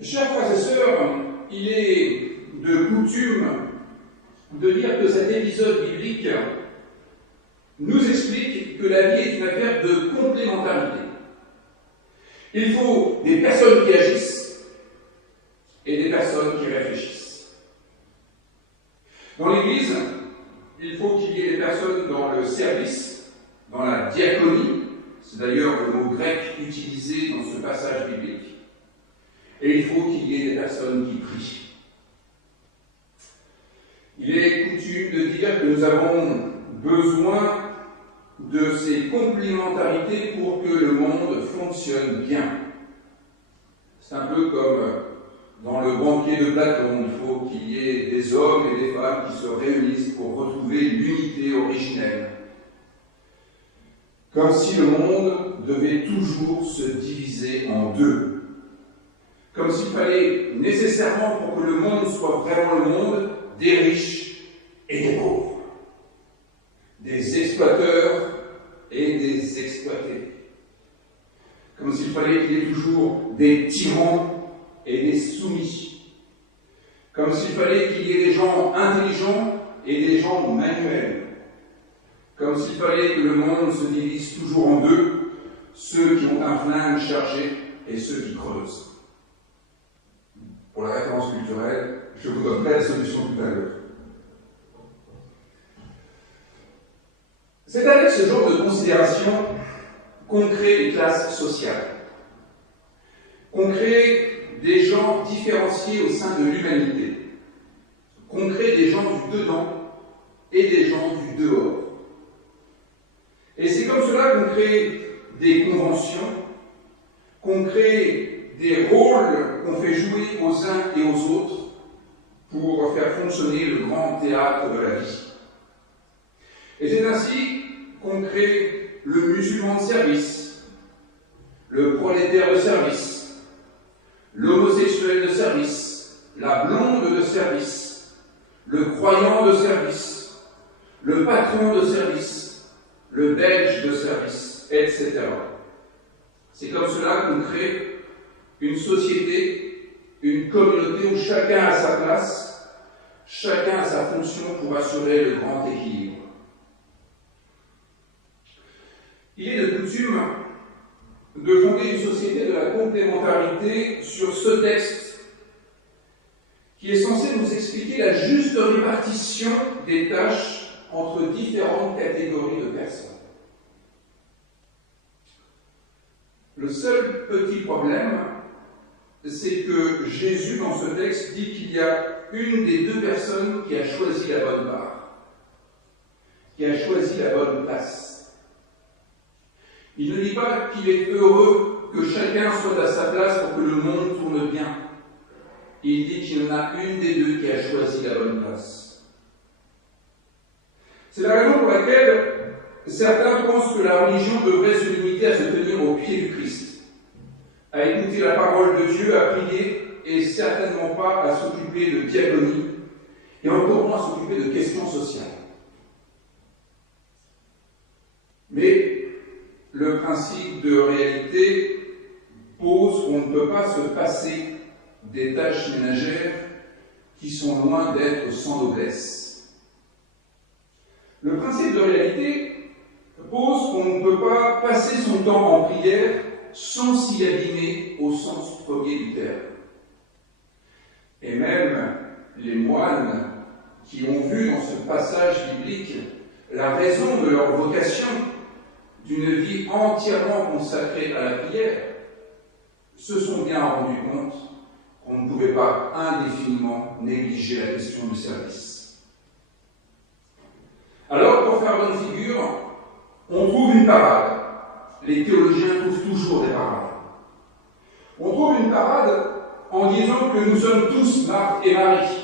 Chers frères et sœurs, il est de coutume de dire que cet épisode biblique nous explique que la vie est une affaire de complémentarité. Il faut des personnes qui agissent et des personnes qui réfléchissent. Dans l'Église, il faut qu'il y ait des personnes dans le service, dans la diaconie, c'est d'ailleurs le mot grec utilisé dans ce passage biblique. Et il faut qu'il y ait des personnes qui prient. Il est coutume de dire que nous avons besoin de ces complémentarités pour que le monde fonctionne bien. C'est un peu comme dans le banquet de Platon, il faut qu'il y ait des hommes et des femmes qui se réunissent pour retrouver l'unité originelle. Comme si le monde devait toujours se diviser en deux. Comme s'il fallait nécessairement, pour que le monde soit vraiment le monde, des riches et des pauvres, des exploiteurs et des exploités. Comme s'il fallait qu'il y ait toujours des tyrans et des soumis. Comme s'il fallait qu'il y ait des gens intelligents et des gens manuels. Comme s'il fallait que le monde se divise toujours en deux, ceux qui ont un flingue chargé et ceux qui creusent. Pour la référence culturelle, je vous donnerai la solution tout à l'heure. C'est avec ce genre de considération qu'on crée des classes sociales, qu'on crée des gens différenciés au sein de l'humanité, qu'on crée des gens du dedans et des gens du dehors. Et c'est comme cela qu'on crée des conventions, qu'on crée des rôles qu'on fait jouer aux uns et aux autres pour faire fonctionner le grand théâtre de la vie. Et c'est ainsi qu'on crée le musulman de service, le prolétaire de service, l'homosexuel de service, la blonde de service, le croyant de service, le patron de service, le belge de service, etc. C'est comme cela qu'on crée une société, une communauté où chacun a sa place, chacun a sa fonction pour assurer le grand équilibre. Il est de coutume de fonder une société de la complémentarité sur ce texte qui est censé nous expliquer la juste répartition des tâches entre différentes catégories de personnes. Le seul petit problème, c'est que Jésus, dans ce texte, dit qu'il y a une des deux personnes qui a choisi la bonne part, qui a choisi la bonne place. Il ne dit pas qu'il est heureux que chacun soit à sa place pour que le monde tourne bien. Il dit qu'il y en a une des deux qui a choisi la bonne place. C'est la raison pour laquelle certains pensent que la religion devrait se limiter à se tenir au pied du Christ, à écouter la parole de Dieu, à prier, et certainement pas à s'occuper de diaconie, et encore moins à s'occuper de questions sociales. Mais le principe de réalité pose qu'on ne peut pas se passer des tâches ménagères qui sont loin d'être sans noblesse. Le principe de réalité pose qu'on ne peut pas passer son temps en prière sans s'y abîmer au sens premier du terme. Et même les moines qui ont vu dans ce passage biblique la raison de leur vocation d'une vie entièrement consacrée à la prière, se sont bien rendus compte qu'on ne pouvait pas indéfiniment négliger la question du service. Alors, pour faire bonne figure, on trouve une parade. Les théologiens trouvent toujours des parades. On trouve une parade en disant que nous sommes tous Marthe et Marie,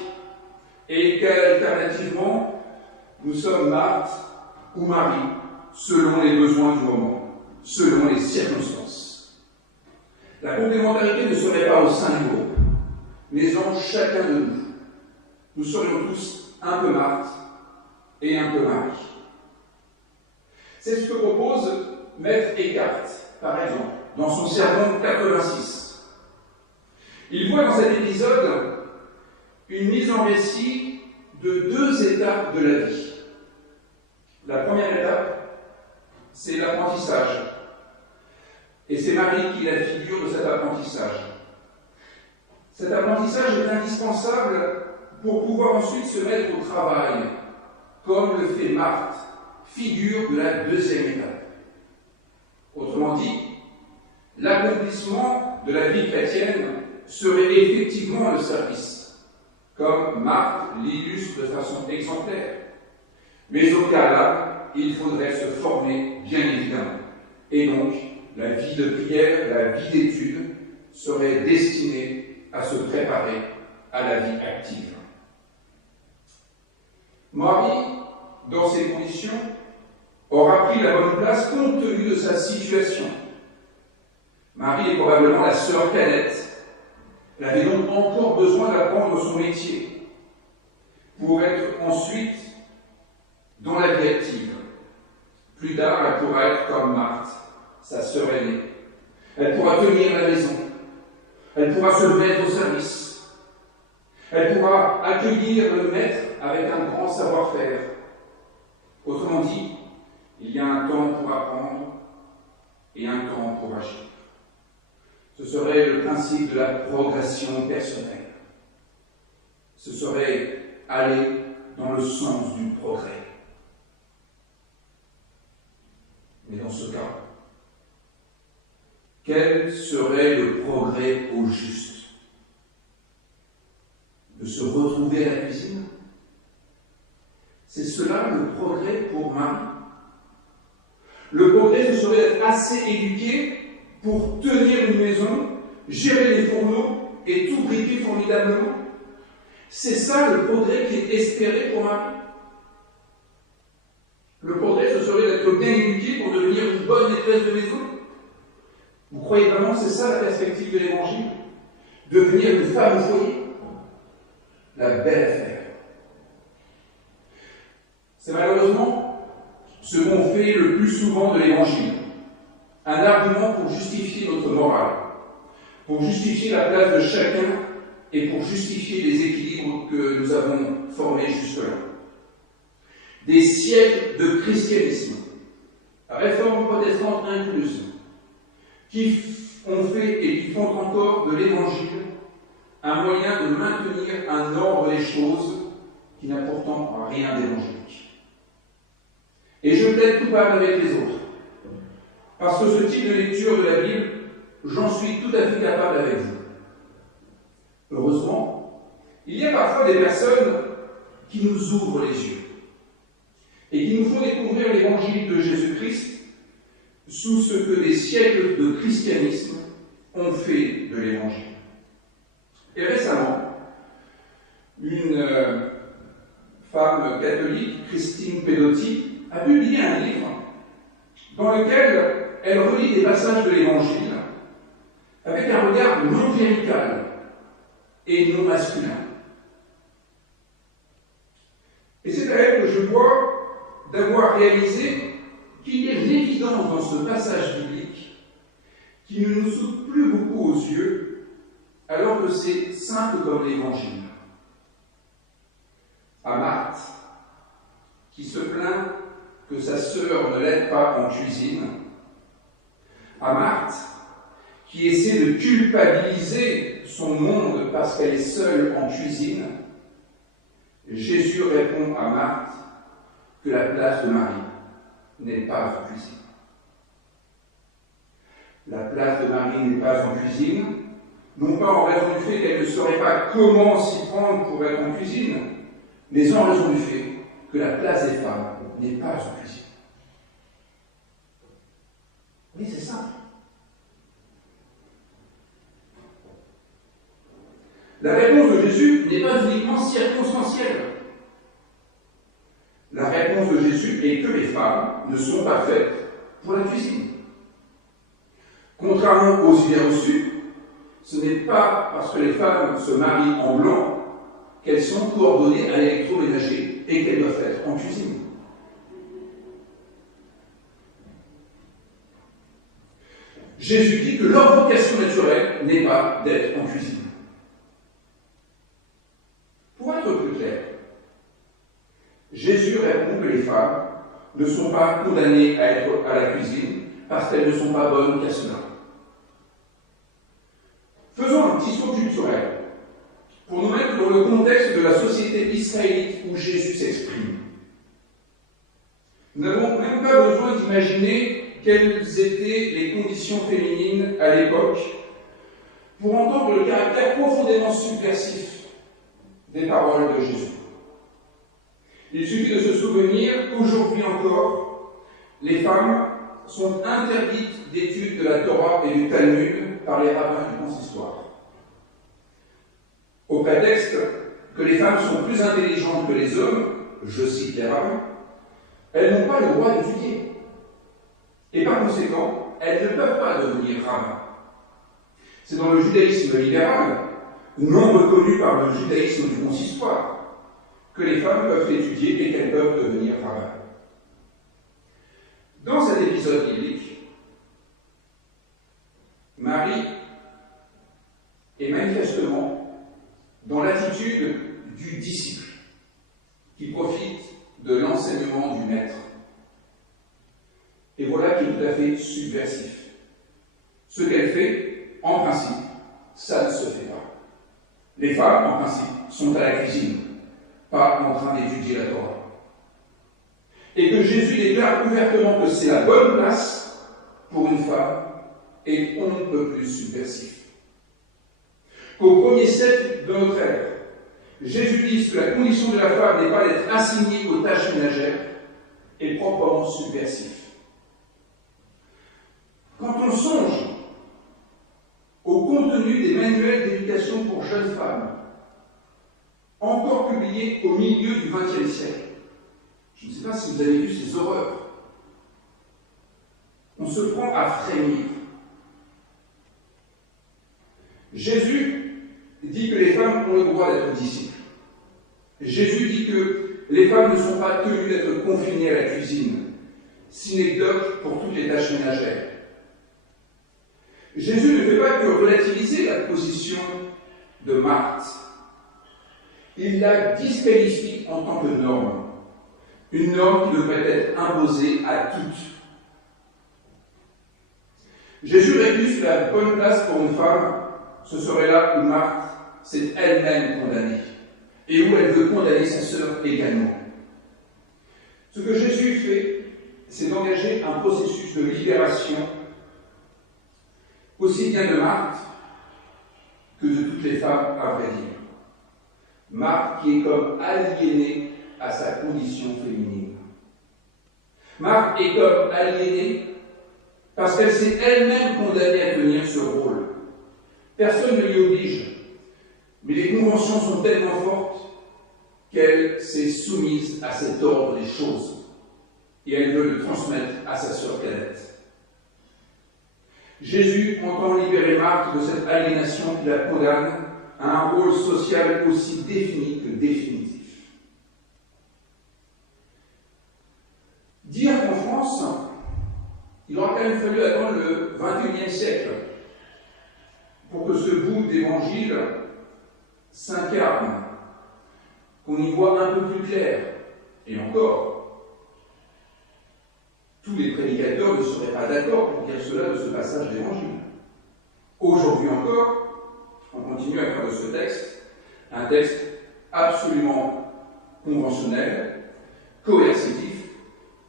et qu'alternativement, nous sommes Marthe ou Marie, selon les besoins du moment, selon les circonstances. La complémentarité ne serait pas au sein du groupe, mais en chacun de nous. Nous serions tous un peu Marthe et un peu Marie. C'est ce que propose Maître Eckhart, par exemple, dans son sermon 86. Il voit voit dans cet épisode une mise en récit de deux étapes de la vie. La première étape, c'est l'apprentissage. Et c'est Marie qui est la figure de cet apprentissage. Cet apprentissage est indispensable pour pouvoir ensuite se mettre au travail, comme le fait Marthe, figure de la deuxième étape. Autrement dit, l'accomplissement de la vie chrétienne serait effectivement le service, comme Marthe l'illustre de façon exemplaire. Mais au cas là, il faudrait se former, bien évidemment. Et donc, la vie de prière, la vie d'étude serait destinée à se préparer à la vie active. Marie, dans ces conditions, aura pris la bonne place compte tenu de sa situation. Marie est probablement la sœur cadette. Elle avait donc encore besoin d'apprendre son métier pour être ensuite dans la vie active. Plus tard, elle pourra être comme Marthe, sa sœur aînée. Elle pourra tenir la maison. Elle pourra se mettre au service. Elle pourra accueillir le maître avec un grand savoir-faire. Autrement dit, il y a un temps pour apprendre et un temps pour agir. Ce serait le principe de la progression personnelle. Ce serait aller dans le sens du progrès. Mais dans ce cas, quel serait le progrès au juste? De se retrouver à la cuisine? C'est cela le progrès pour Marie. Le progrès, ce serait d'être assez éduqué pour tenir une maison, gérer les fourneaux et tout briquer formidablement. C'est ça le progrès qui est espéré pour Marie. Le progrès, ce serait d'être bien éduqué pour devenir une bonne maîtresse de maison. Vous croyez vraiment que c'est ça la perspective de l'Évangile? Devenir une femme au foyer? La belle affaire. C'est malheureusement ce qu'on fait le plus souvent de l'Évangile. Un argument pour justifier notre morale, pour justifier la place de chacun et pour justifier les équilibres que nous avons formés jusque-là. Des siècles de christianisme, réforme protestante incluse, qui ont fait et qui font encore de l'Évangile un moyen de maintenir un ordre des choses qui n'a pourtant rien d'évangélique. Et je plaide coupable avec les autres, parce que ce type de lecture de la Bible, j'en suis tout à fait capable avec vous. Heureusement, il y a parfois des personnes qui nous ouvrent les yeux et qui nous font découvrir l'évangile de Jésus-Christ sous ce que des siècles de christianisme ont fait de l'évangile. Et récemment, une femme catholique, Christine Pedotti, a publié un livre dans lequel elle relit des passages de l'Évangile avec un regard non clérical et non masculin. Et c'est à elle que je vois d'avoir réalisé qu'il y a une évidence dans ce passage biblique qui ne nous saute plus beaucoup aux yeux, alors que c'est simple comme l'Évangile. À Marthe, qui se plaint que sa sœur ne l'aide pas en cuisine, à Marthe, qui essaie de culpabiliser son monde parce qu'elle est seule en cuisine, Jésus répond à Marthe que la place de Marie n'est pas en cuisine. La place de Marie n'est pas en cuisine, non pas en raison du fait qu'elle ne saurait pas comment s'y prendre pour être en cuisine, mais en raison du fait que la place des femmes n'est pas en cuisine. Oui, c'est simple. La réponse de Jésus n'est pas uniquement circonstancielle. La réponse de Jésus est que les femmes ne sont pas faites pour la cuisine. Contrairement aux idées reçues, ce n'est pas parce que les femmes se marient en blanc qu'elles sont coordonnées à l'électroménager et qu'elles doivent être en cuisine. Jésus dit que leur vocation naturelle n'est pas d'être en cuisine. Jésus répond que les femmes ne sont pas condamnées à être à la cuisine parce qu'elles ne sont pas bonnes qu'à cela. Faisons un petit saut culturel pour nous mettre dans le contexte de la société israélite où Jésus s'exprime. Nous n'avons même pas besoin d'imaginer quelles étaient les conditions féminines à l'époque pour entendre le caractère profondément subversif des paroles de Jésus. Il suffit de se souvenir qu'aujourd'hui encore, les femmes sont interdites d'études de la Torah et du Talmud par les rabbins du consistoire, au prétexte que les femmes sont plus intelligentes que les hommes, je cite les rabbins, elles n'ont pas le droit d'étudier. Et par conséquent, elles ne peuvent pas devenir rabbins. C'est dans le judaïsme libéral, non reconnu par le judaïsme du consistoire, que les femmes peuvent étudier et qu'elles peuvent devenir rabbins. Dans cet épisode biblique, Marie est manifestement dans l'attitude du disciple qui profite de l'enseignement du maître. Et voilà qui est tout à fait subversif. Ce qu'elle fait, en principe, ça ne se fait pas. Les femmes, en principe, sont à la cuisine, pas en train d'étudier la Torah. Et que Jésus déclare ouvertement que c'est la bonne place pour une femme est on ne peut plus subversif. Qu'au premier siècle de notre ère, Jésus dit que la condition de la femme n'est pas d'être assignée aux tâches ménagères est proprement subversif. Quand on songe au contenu des manuels d'éducation pour jeunes femmes, encore publiés au milieu du XXe siècle, je ne sais pas si vous avez vu ces horreurs, on se prend à frémir. Jésus dit que les femmes ont le droit d'être disciples. Jésus dit que les femmes ne sont pas tenues d'être confinées à la cuisine, synecdoque pour toutes les tâches ménagères. Jésus ne fait pas que relativiser la position de Marthe. Il la disqualifie en tant que norme. Une norme qui devrait être imposée à toutes. Jésus récuse la bonne place pour une femme, ce serait là où Marthe s'est elle-même condamnée, et où elle veut condamner sa sœur également. Ce que Jésus fait, c'est d'engager un processus de libération, aussi bien de Marthe que de toutes les femmes, à vrai dire. Marthe qui est comme aliénée à sa condition féminine. Marthe est comme aliénée parce qu'elle s'est elle-même condamnée à tenir ce rôle. Personne ne l'y oblige, mais les conventions sont tellement fortes qu'elle s'est soumise à cet ordre des choses et elle veut le transmettre à sa sœur cadette. Jésus entend libérer Marthe de cette aliénation qui la condamne à un rôle social aussi défini que définitif. Dire qu'en France, il aura quand même fallu attendre le XXIe siècle pour que ce bout d'évangile s'incarne, qu'on y voit un peu plus clair. Et encore, tous les prédicateurs ne seraient pas d'accord pour dire cela de ce passage d'évangile. Aujourd'hui encore, on continue à faire de ce texte un texte absolument conventionnel, coercitif,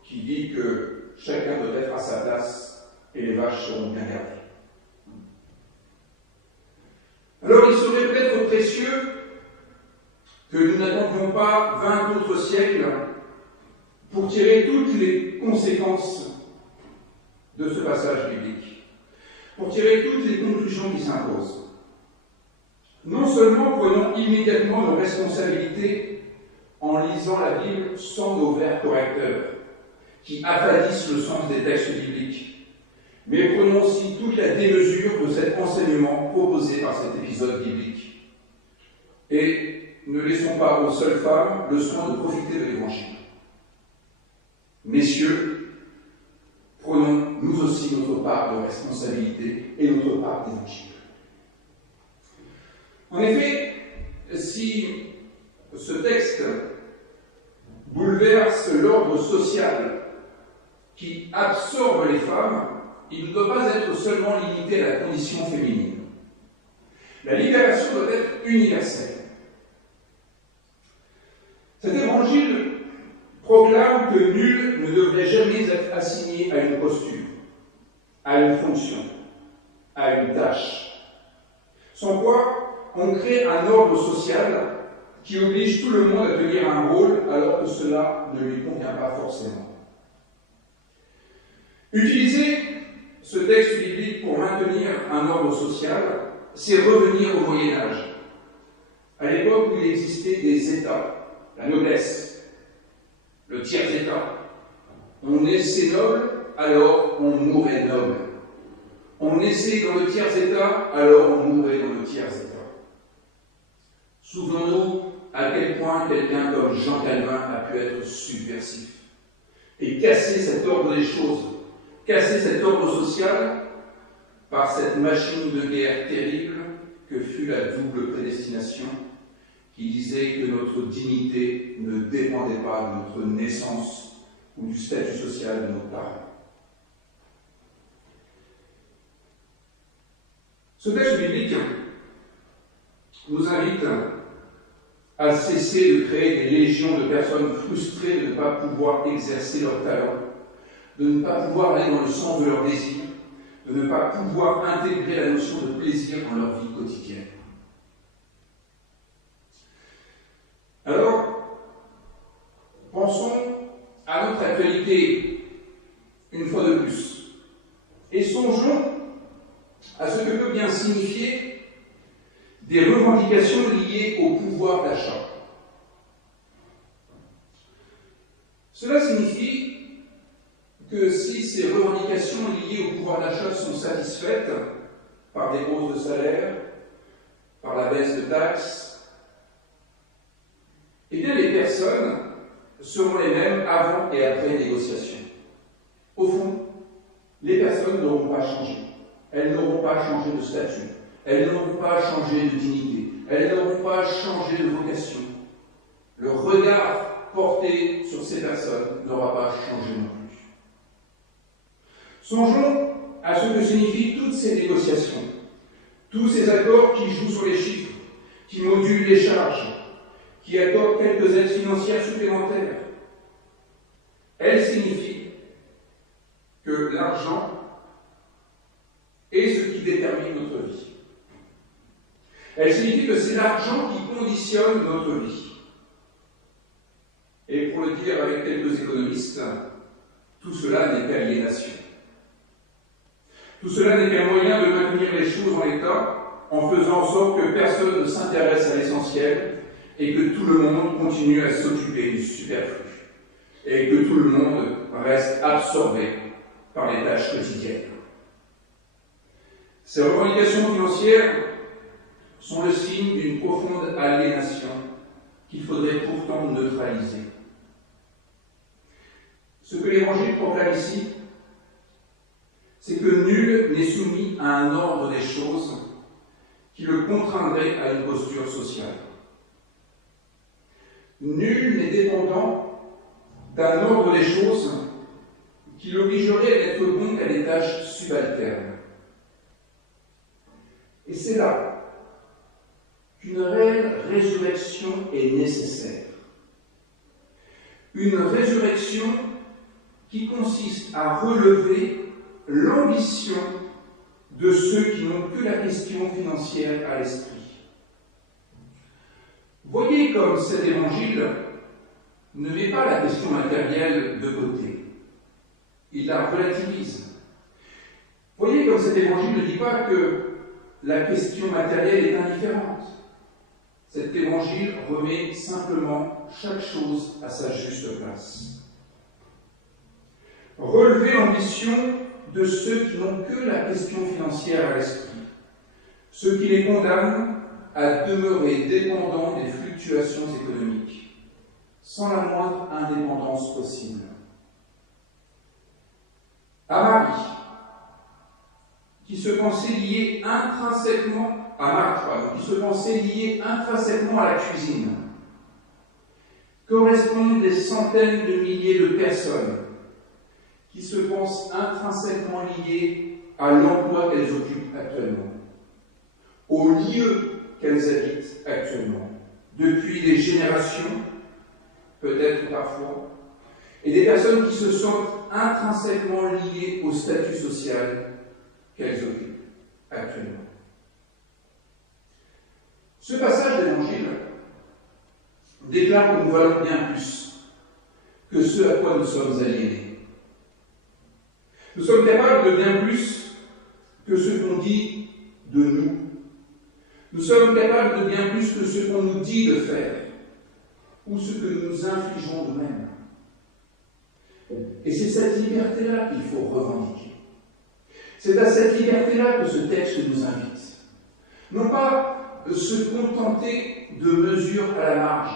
qui dit que chacun doit être à sa place et les vaches seront bien gardées. Alors il serait peut-être précieux que nous n'attendions pas 20 autres siècles pour tirer toutes les conséquences de ce passage biblique, pour tirer toutes les conclusions qui s'imposent. Non seulement prenons immédiatement nos responsabilités en lisant la Bible sans nos vers correcteurs, qui affadissent le sens des textes bibliques, mais prenons aussi toute la démesure de cet enseignement proposé par cet épisode biblique. Et ne laissons pas aux seules femmes le soin de profiter de l'Évangile. Messieurs, prenons nous aussi notre part de responsabilité et notre part d'Évangile. En effet, si ce texte bouleverse social qui absorbe les femmes, il ne doit pas être seulement limité à la condition féminine. La libération doit être universelle. Cet évangile proclame que nul ne devrait jamais être assigné à une posture, à une fonction, à une tâche. Sans quoi, on crée un ordre social qui oblige tout le monde à tenir un rôle alors que cela ne lui convient pas forcément. Utiliser ce texte biblique pour maintenir un ordre social, c'est revenir au Moyen-Âge, à l'époque où il existait des États, la noblesse, le tiers-État. On naissait noble, alors on mourait noble. On naissait dans le tiers-État, alors on mourait dans le tiers-État. Souvenons-nous à quel point quelqu'un comme Jean Calvin a pu être subversif et casser cet ordre des choses, casser cet ordre social par cette machine de guerre terrible que fut la double prédestination, qui disait que notre dignité ne dépendait pas de notre naissance ou du statut social de nos parents. Ce texte biblique nous invite à cesser de créer des légions de personnes frustrées de ne pas pouvoir exercer leur talent, de ne pas pouvoir aller dans le sens de leurs désirs, de ne pas pouvoir intégrer la notion de plaisir dans leur vie quotidienne. Alors, pensons à notre actualité une fois de plus et songeons à ce que peut bien signifier des revendications liées au pouvoir d'achat. Cela signifie que si ces revendications liées au pouvoir d'achat sont satisfaites par des hausses de salaire, par la baisse de taxes, eh bien les personnes seront les mêmes avant et après négociation. Au fond, les personnes n'auront pas changé. Elles n'auront pas changé de statut. Elles n'auront pas changé de dignité. Elles n'auront pas changé de vocation. Le regard porté sur ces personnes n'aura pas changé non plus. Songeons à ce que signifient toutes ces négociations, tous ces accords qui jouent sur les chiffres, qui modulent les charges, qui accordent quelques aides financières supplémentaires. Elles signifient que l'argent est ce qui détermine notre vie. Elle signifie que c'est l'argent qui conditionne notre vie. Et pour le dire avec quelques économistes, tout cela n'est qu'aliénation. Tout cela n'est qu'un moyen de maintenir les choses en l'état en faisant en sorte que personne ne s'intéresse à l'essentiel et que tout le monde continue à s'occuper du superflu et que tout le monde reste absorbé par les tâches quotidiennes. Ces revendications financières sont le signe d'une profonde aliénation qu'il faudrait pourtant neutraliser. Ce que l'Évangile proclame ici, c'est que nul n'est soumis à un ordre des choses qui le contraindrait à une posture sociale. Nul n'est dépendant d'un ordre des choses qui l'obligerait à n'être bon qu'à des tâches subalternes. Et c'est là qu'une réelle résurrection est nécessaire. Une résurrection qui consiste à relever l'ambition de ceux qui n'ont que la question financière à l'esprit. Voyez comme cet évangile ne met pas la question matérielle de côté. Il la relativise. Voyez comme cet évangile ne dit pas que la question matérielle est indifférente. Cet évangile remet simplement chaque chose à sa juste place. Relever l'ambition de ceux qui n'ont que la question financière à l'esprit, ceux qui les condamnent à demeurer dépendants des fluctuations économiques, sans la moindre indépendance possible. À Marie, qui se pensait liée intrinsèquement à Marthe, qui se pensait liée intrinsèquement à la cuisine, correspondent des centaines de milliers de personnes qui se pensent intrinsèquement liées à l'emploi qu'elles occupent actuellement, au lieu qu'elles habitent actuellement, depuis des générations, peut-être parfois, et des personnes qui se sentent intrinsèquement liées au statut social qu'elles occupent actuellement. Ce passage d'Évangile déclare que nous valons bien plus que ce à quoi nous sommes aliénés. Nous sommes capables de bien plus que ce qu'on dit de nous. Nous sommes capables de bien plus que ce qu'on nous dit de faire ou ce que nous nous infligeons nous-mêmes. Et c'est cette liberté-là qu'il faut revendiquer. C'est à cette liberté-là que ce texte nous invite. Non pas se contenter de mesures à la marge,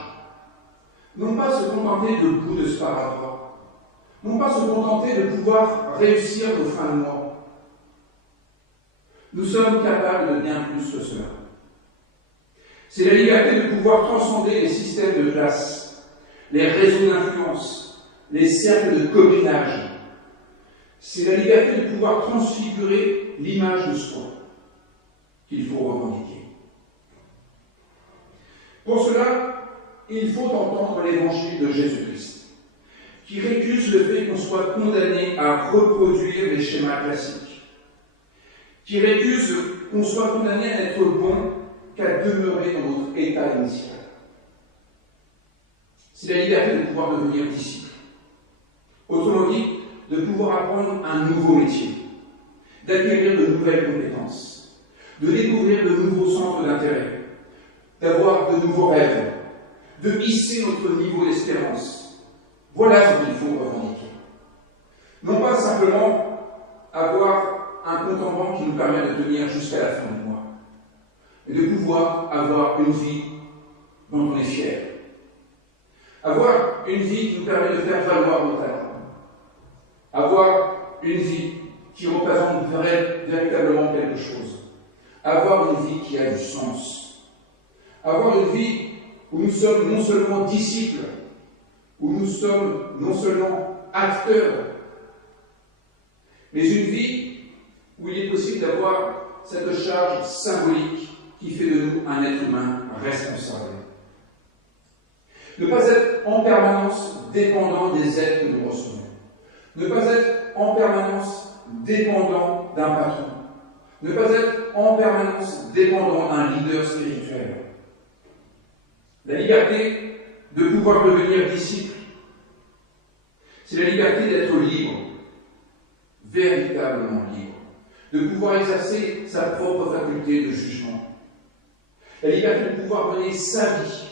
non pas se contenter de bouts de sparadrap, non pas se contenter de pouvoir réussir nos fins de mois. Nous sommes capables de bien plus que cela. C'est la liberté de pouvoir transcender les systèmes de classe, les réseaux d'influence, les cercles de copinage. C'est la liberté de pouvoir transfigurer l'image de soi qu'il faut revendiquer. Pour cela, il faut entendre l'évangile de Jésus-Christ, qui récuse le fait qu'on soit condamné à reproduire les schémas classiques, qui récuse qu'on soit condamné à être bon qu'à demeurer dans notre état initial. C'est la liberté de pouvoir devenir disciple. Autrement dit, de pouvoir apprendre un nouveau métier, d'acquérir de nouvelles compétences, de découvrir de nouveaux centres d'intérêt, d'avoir de nouveaux rêves, de hisser notre niveau d'espérance. Voilà ce qu'il faut revendiquer. Non pas simplement avoir un compte en banque qui nous permet de tenir jusqu'à la fin du mois, mais de pouvoir avoir une vie dont on est fier. Avoir une vie qui nous permet de faire valoir nos talents. Avoir une vie qui représente véritablement quelque chose. Avoir une vie qui a du sens. Avoir une vie où nous sommes non seulement disciples, où nous sommes non seulement acteurs, mais une vie où il est possible d'avoir cette charge symbolique qui fait de nous un être humain responsable. Ne pas être en permanence dépendant des aides que nous recevons. Ne pas être en permanence dépendant d'un patron. Ne pas être en permanence dépendant d'un leader spirituel. La liberté de pouvoir devenir disciple, c'est la liberté d'être libre, véritablement libre, de pouvoir exercer sa propre faculté de jugement. La liberté de pouvoir mener sa vie,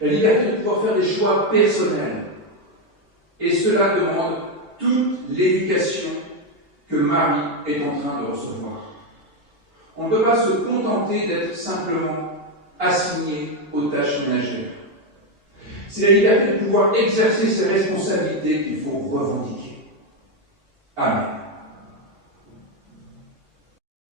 la liberté de pouvoir faire des choix personnels. Et cela demande toute l'éducation que Marie est en train de recevoir. On ne peut pas se contenter d'être simplement assigné aux tâches ménagères. C'est la liberté de pouvoir exercer ses responsabilités qu'il faut revendiquer. Amen.